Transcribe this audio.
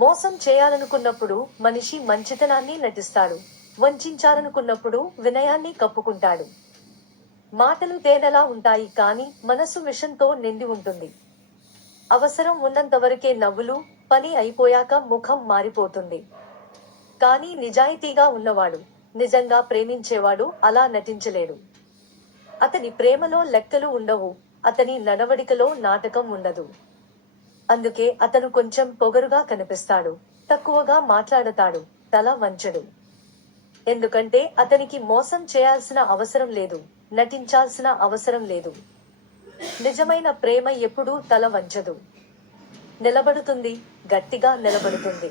మోసం చేయాలనుకున్నప్పుడు మనిషి మంచితనాన్ని నటిస్తాడు. వంచాలనుకున్నప్పుడు వినయాన్ని కప్పుకుంటాడు. మాటలు తేనెలా ఉంటాయి కానీ మనసు విషంతో నిండి ఉంటుంది. అవసరం ఉన్నంతవరకే నవ్వులు, పని అయిపోయాక ముఖం మారిపోతుంది. కానీ నిజాయితీగా ఉన్నవాడు, నిజంగా ప్రేమించేవాడు అలా నటించలేడు. అతని ప్రేమలో లెక్కలు ఉండవు, అతని నడవడికలో నాటకం ఉండదు. అందుకే అతను కొంచెం పొగరుగా కనిపిస్తాడు, తక్కువగా మాట్లాడతాడు, తల వంచడు. ఎందుకంటే అతనికి మోసం చేయాల్సిన అవసరం లేదు, నటించాల్సిన అవసరం లేదు. నిజమైన ప్రేమ ఎప్పుడూ తల వంచదు. నిలబడుతుంది, గట్టిగా నిలబడుతుంది.